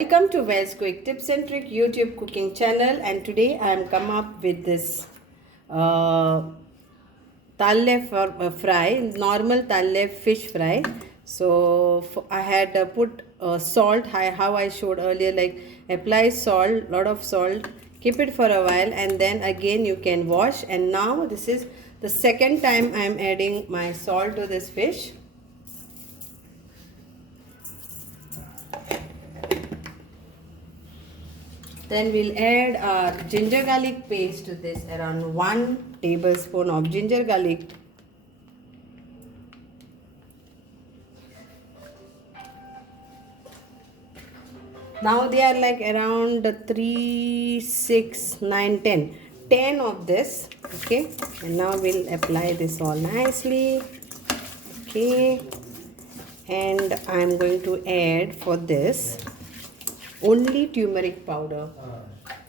Welcome to Well's Quick Tips and Trick YouTube cooking channel, and today I am come up with this Tarle fry, normal Tarle fish fry. So I had put salt, how I showed earlier, like apply salt, lot of salt, keep it for a while, and then again you can wash. And now this is the second time I am adding my salt to this fish. Then we'll add our ginger garlic paste to this, around 1 tablespoon of ginger garlic. Now they are like around 3, 6, 9, 10. 10 of this. Okay. And now we'll apply this all nicely. Okay. And I'm going to add for this only turmeric powder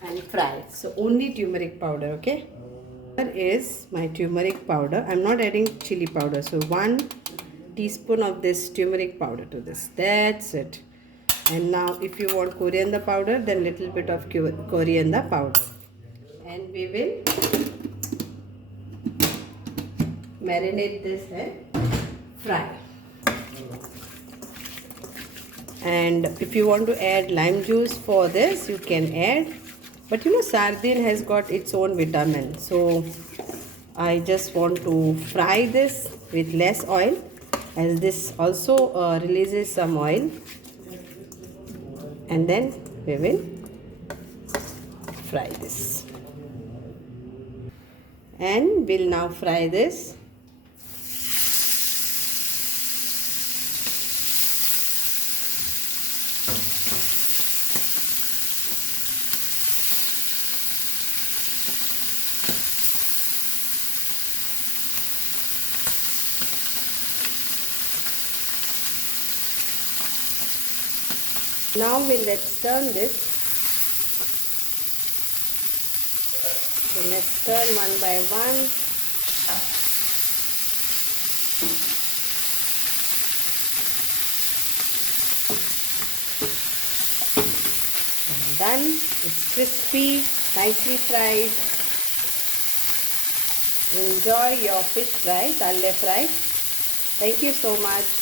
and fry. So only turmeric powder, okay? Here is my turmeric powder. I'm not adding chili powder. So 1 teaspoon of this turmeric powder to this. That's it. And now if you want coriander powder, then little bit of coriander powder. And we will marinate this and fry. And if you want to add lime juice for this, you can add, but you know sardine has got its own vitamin, so I just want to fry this with less oil, as this also releases some oil, and then we will fry this, and we'll now fry this. Now let's turn this. So let's turn one by one. And done. It's crispy, nicely fried. Enjoy your fish fry, Tarle fry. Thank you so much.